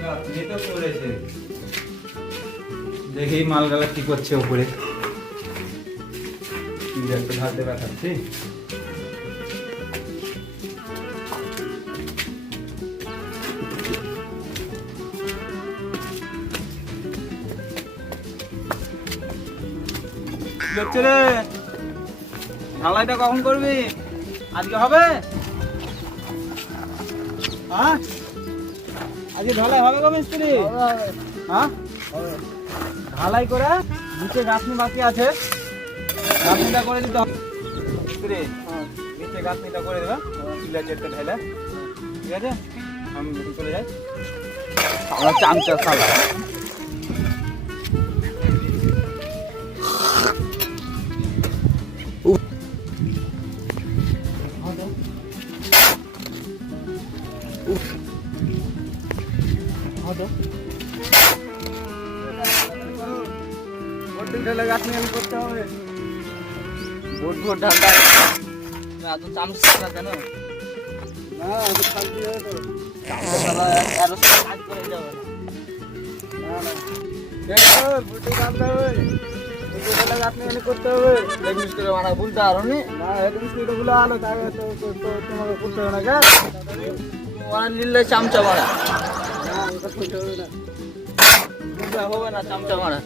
তো করেছে, দেখি মালগালা কি করছে উপরে। একটা ধারতে দেখাচ্ছি। রে ঢালাইটা কখন করবি? আজকে হবে? হ্যাঁ আজকে ঢালাই হবে গো মিস্ত্রি? হ্যাঁ ঢালাই করে নিচে গাঁথনি বাকি আছে, গাঁথনিটা করে দিতে হবে মিস্ত্রি। নিচে গাঁথনিটা করে দেবে পিলার চেটটা ঢেলে, ঠিক আছে? আমি চলে যাই, আমরা চামচা সালা। গাঁথনি আমি করতে হবে, ভোট ভোট ঢালতে এত চামচা না কেন? না ফালতু যাবে তো, আরো কাজ করে যাবে না। না ভোটে ঢালতে হবে, গাঁথনি এনে করতে হবে। এক মিস্ত্রি মারা ভুলতে আরো নি না, এক মিস্ত্রি ভুলে আলো তাহলে তো তোমাকে করতে হবে না। কেন ওরা নিলে চামচা মারা? না ওটা করতে হবে না, হবে না চামচা মারা।